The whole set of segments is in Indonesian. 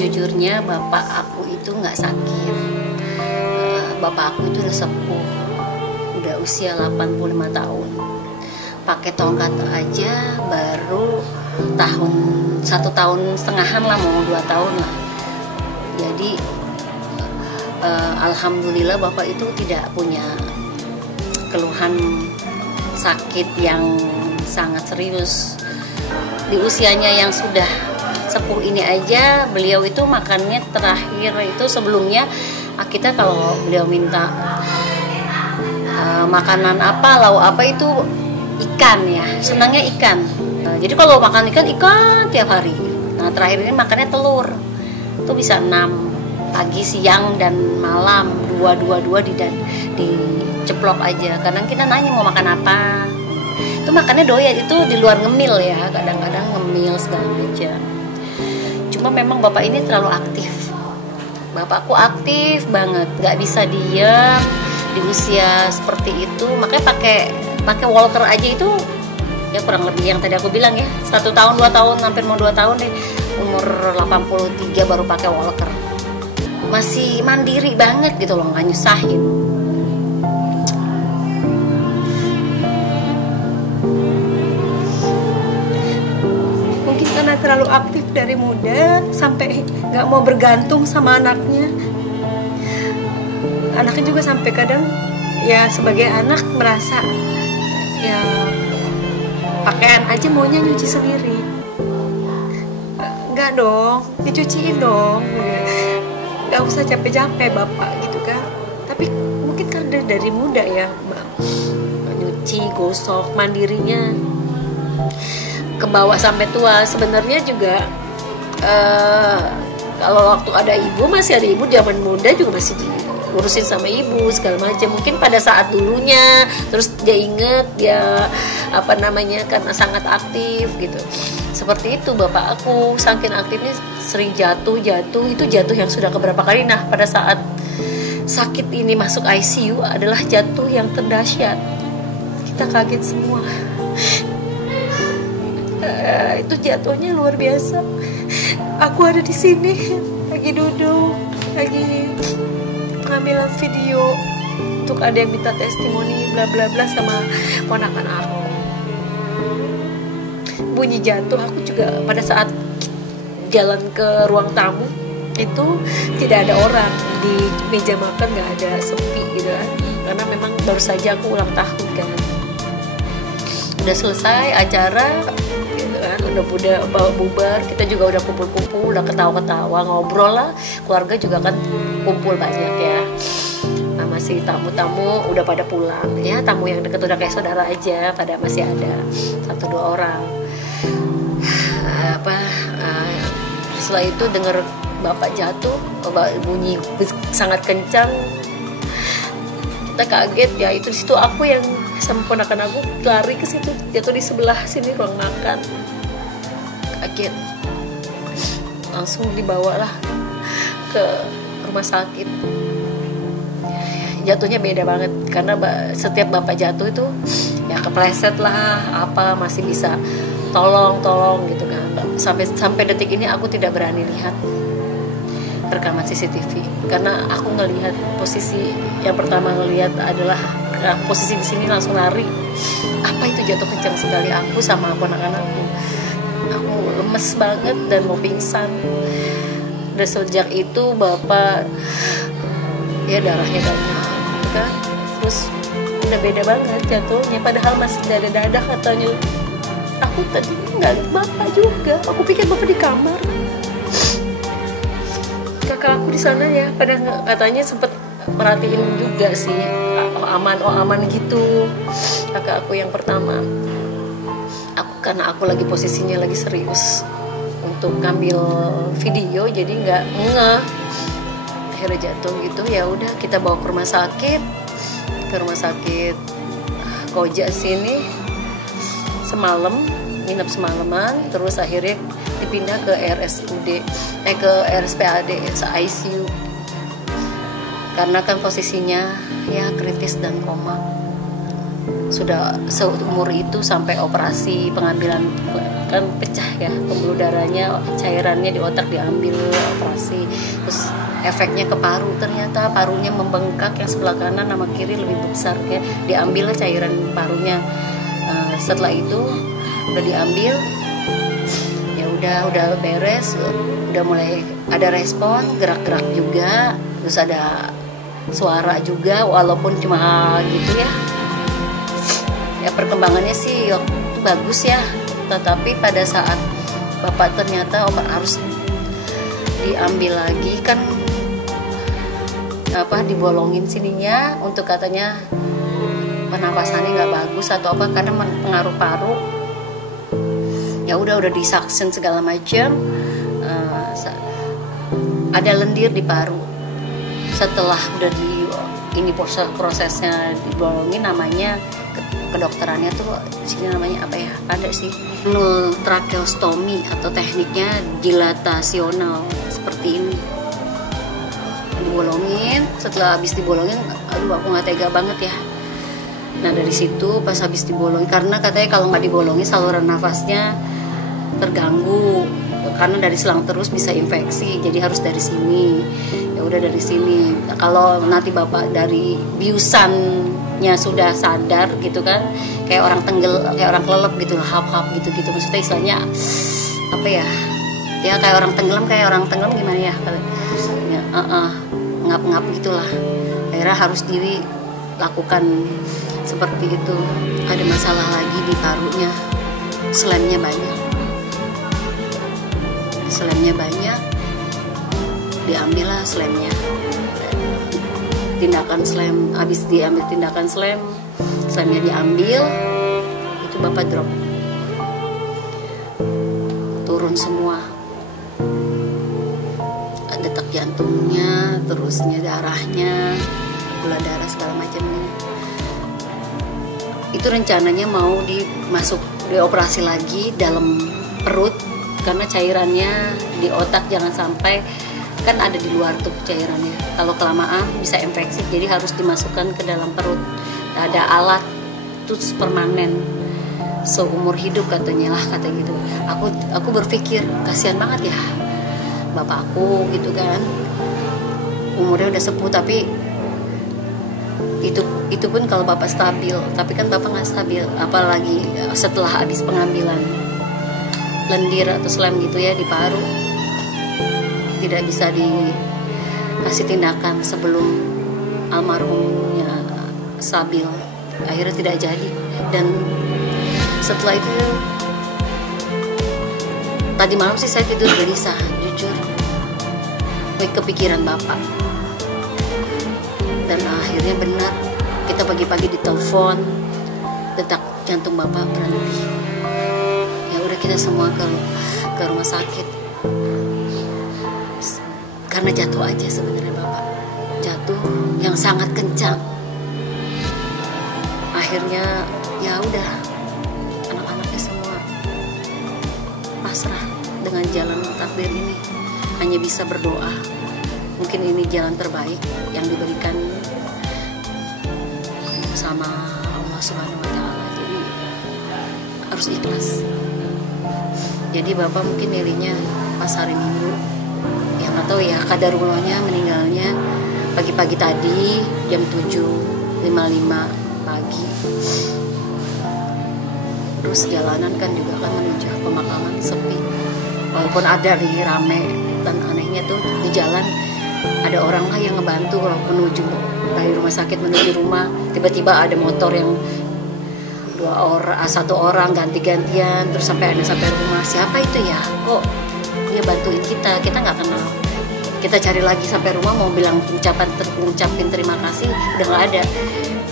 sejujurnya bapak aku itu nggak sakit. Bapak aku itu udah sepuh, udah usia 85 tahun. Pakai tongkat aja baru 1,5 tahun lah, mau 2 tahun lah. Jadi alhamdulillah bapak itu tidak punya keluhan sakit yang sangat serius. Di usianya yang sudah sepuh ini aja, beliau itu makannya terakhir itu, sebelumnya kita kalau beliau minta makanan apa, lauk apa, itu ikan ya, senangnya ikan. Jadi kalau makan ikan tiap hari. Nah terakhir ini makannya telur, itu bisa 6 pagi, siang, dan malam, dua diceplok aja. Kadang kita nanya mau makan apa, itu makannya doyan, itu di luar ngemil ya, kadang-kadang ngemil segala macam. Cuma memang bapak ini terlalu aktif. Bapakku aktif banget, nggak bisa diam di usia seperti itu. Makanya pakai walker aja itu ya kurang lebih yang tadi aku bilang ya, 1 tahun 2 tahun, hampir mau 2 tahun deh, umur 83 baru pakai walker. Masih mandiri banget gitu loh, nggak nyusahin. Mungkin karena terlalu aktif dari muda sampai nggak mau bergantung sama anaknya. Anaknya juga sampai kadang ya sebagai anak merasa ya pakaian aja maunya nyuci sendiri. Enggak dong, dicuciin dong. Nggak usah capek-capek bapak gitu kan. Tapi mungkin karena dari muda ya nyuci, gosok, mandirinya ke bawah sampai tua. Sebenarnya juga kalau waktu ada ibu, masih ada ibu zaman muda juga masih diurusin sama ibu segala macam. Mungkin pada saat dulunya, terus dia inget dia karena sangat aktif gitu. Seperti itu bapak aku, saking aktifnya sering jatuh, itu jatuh yang sudah keberapa kali. Nah pada saat sakit ini masuk ICU adalah jatuh yang terdahsyat. Kita kaget semua. Itu jatuhnya luar biasa. Aku ada di sini lagi duduk, lagi pengambilan video untuk ada yang minta testimoni bla bla bla sama ponakan aku. Bunyi jatuh, aku juga pada saat jalan ke ruang tamu itu tidak ada orang di meja makan, nggak ada, sepi gitu kan, karena memang baru saja aku ulang tahun kan. Udah selesai acara gitu kan, udah bawa bubar, kita juga udah kumpul-kumpul, udah ketawa-ketawa, ngobrol lah, keluarga juga kan kumpul banyak ya. Nah, masih tamu-tamu udah pada pulang ya, tamu yang deket udah kayak saudara aja, pada masih ada 1-2 orang. Setelah itu dengar bapak jatuh, bunyi sangat kencang, kita kaget ya. Itu situ aku yang sama ponakan aku lari ke situ, jatuh di sebelah sini ruang makan. Kaget, langsung dibawalah ke rumah sakit. Jatuhnya beda banget karena setiap bapak jatuh itu ya kepleset lah, apa masih bisa tolong gitu kan. Sampai detik ini aku tidak berani lihat rekaman CCTV karena aku ngelihat posisi yang pertama ngelihat adalah posisi di sini, langsung lari. Apa itu jatuh kencang sekali, aku sama ponakan aku lemes banget dan mau pingsan. Dan sejak itu bapak ya darahnya banyak kan, terus udah beda banget jatuhnya, padahal masih dada katanya. Aku tadi nggak lihat bapak juga, aku pikir bapak di kamar. Kakak aku di sana ya, pada katanya sempet perhatiin juga sih, aman gitu. Kakak aku yang pertama, karena aku lagi posisinya lagi serius untuk ngambil video, jadi nggak ngeh. Akhirnya jatuh gitu, ya udah kita bawa ke rumah sakit Koja sini semalam, nginep semalaman, terus akhirnya dipindah ke ke RSPAD, ICU, karena kan posisinya ya kritis dan koma. sudah seumur itu sampai operasi pengambilan, kan pecah ya pembuluh darahnya, cairannya di otak diambil, operasi, terus efeknya ke paru, ternyata parunya membengkak yang sebelah kanan sama kiri lebih besar ya, diambil cairan parunya. Setelah itu udah diambil, ya udah beres, udah mulai ada respon, gerak-gerak juga, terus ada suara juga walaupun cuma gitu ya. Ya perkembangannya sih bagus ya, tetapi pada saat bapak ternyata harus diambil lagi kan, dibolongin sininya untuk katanya pernapasannya nggak bagus atau apa karena pengaruh paru. Ya udah disaksin segala macam, ada lendir di paru. Setelah udah prosesnya dibolongin, namanya kedokterannya tuh sini namanya apa ya, ada sih tracheostomi atau tekniknya dilatasional seperti ini. Dibolongin, setelah habis dibolongin, aduh aku nggak tega banget ya. Nah dari situ pas habis dibolongin, karena katanya kalau nggak dibolongin saluran nafasnya terganggu karena dari selang terus bisa infeksi, jadi harus dari sini. Ya udah dari sini. Nah, kalau nanti bapak dari biusannya sudah sadar gitu kan, kayak orang kayak orang kelelep gitu, hap gitu maksudnya istilahnya apa ya? Ya kayak orang tenggelam gimana ya? Ngap gitulah. Akhirnya harus dilakukan seperti itu. Ada masalah lagi di parunya, slemnya banyak, diambillah slemnya. Tindakan slemnya diambil, itu bapak drop, turun semua, detak jantungnya, terusnya darahnya, gula darah segala macamnya. Itu rencananya mau dioperasi lagi dalam perut, karena cairannya di otak jangan sampai, kan ada di luar tuh cairannya, kalau kelamaan bisa infeksi, jadi harus dimasukkan ke dalam perut. Ada alat tuh permanen seumur hidup katanya lah, kata gitu. Aku berpikir kasihan banget ya bapak aku gitu kan, umurnya udah sepuh, tapi itu pun kalau bapak stabil, tapi kan bapak nggak stabil, apalagi setelah habis pengambilan lendir atau slem gitu ya di paru, tidak bisa dikasih tindakan sebelum almarhumnya stabil, akhirnya tidak jadi. Dan setelah itu tadi malam sih saya tidur gelisah, jujur kepikiran bapak. Dan akhirnya benar, kita pagi-pagi ditelepon, detak jantung bapak berhenti. Ya udah kita semua ke rumah sakit, karena jatuh aja sebenarnya bapak, jatuh yang sangat kencang. Akhirnya ya udah, anak-anaknya semua pasrah dengan jalan takdir ini, hanya bisa berdoa. Mungkin ini jalan terbaik yang diberikan sama Allah Subhanahu wa Ta'ala, jadi harus ikhlas. Jadi bapak mungkin milihnya pas hari Minggu, yang nggak tahu ya qadarullahnya meninggalnya pagi-pagi tadi jam 7.55 pagi. Terus jalanan kan juga kan menuju pemakaman sepi, walaupun ada nih rame, dan anehnya tuh di jalan ada orang lah yang ngebantu kalau menuju dari rumah sakit menuju rumah. Tiba-tiba ada motor yang satu orang ganti-gantian, terus sampai rumah. Siapa itu ya? Kok dia bantuin kita nggak kenal. Kita cari lagi sampai rumah, mau bilang ngucapin terima kasih, udah nggak ada.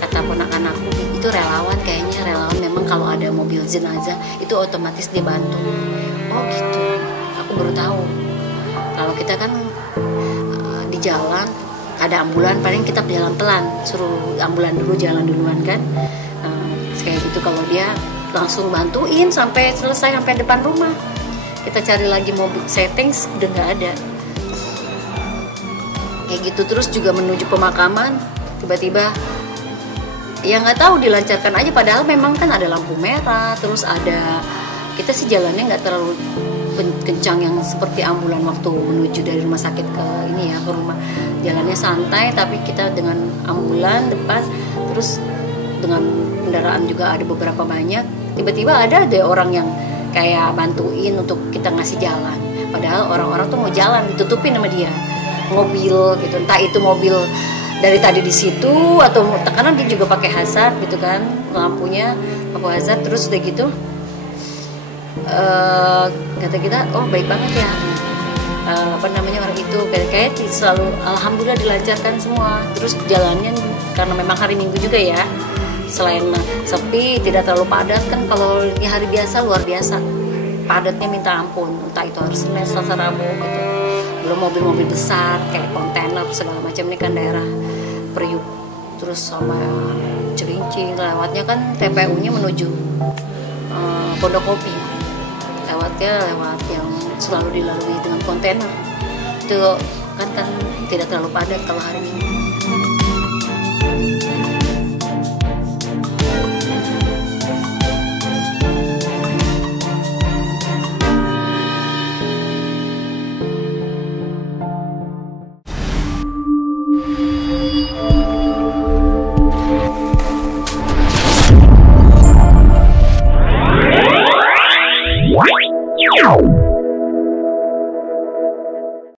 Kata ponakan aku, itu relawan kayaknya, relawan memang kalau ada mobil jenazah itu otomatis dibantu. Oh gitu, aku baru tahu. Kalau kita kan di jalan ada ambulan, paling kita berjalan pelan, suruh ambulan dulu jalan duluan kan. Kayak gitu, kalau dia langsung bantuin sampai selesai, sampai depan rumah. Kita cari lagi mobil settings, udah nggak ada. Kayak gitu terus juga menuju pemakaman, tiba-tiba ya nggak tahu dilancarkan aja, padahal memang kan ada lampu merah, terus ada, kita sih jalannya nggak terlalu kencang yang seperti ambulan waktu menuju dari rumah sakit ke ini ya, ke rumah. Jalannya santai, tapi kita dengan ambulan depan, terus dengan kendaraan juga ada beberapa banyak. Tiba-tiba ada deh orang yang kayak bantuin untuk kita ngasih jalan, padahal orang-orang tuh mau jalan, ditutupin sama dia mobil gitu, entah itu mobil dari tadi di situ atau karena dia juga pakai hazard gitu kan, lampunya pakai hazard. Terus udah gitu kata kita, oh baik banget ya, orang itu kayak selalu alhamdulillah dilancarkan semua. Terus jalannya karena memang hari Minggu juga ya, selain sepi tidak terlalu padat kan. Kalau di hari biasa luar biasa padatnya minta ampun, entah itu hari Senin, Selasa, Rabu gitu. Belum mobil-mobil besar kayak kontainer segala macam, ini kan daerah Priuk terus sama Cilincing, lewatnya kan TPU-nya menuju Pondokopi, lewat yang selalu dilalui dengan kontainer itu kan tidak terlalu padat kalau hari Minggu.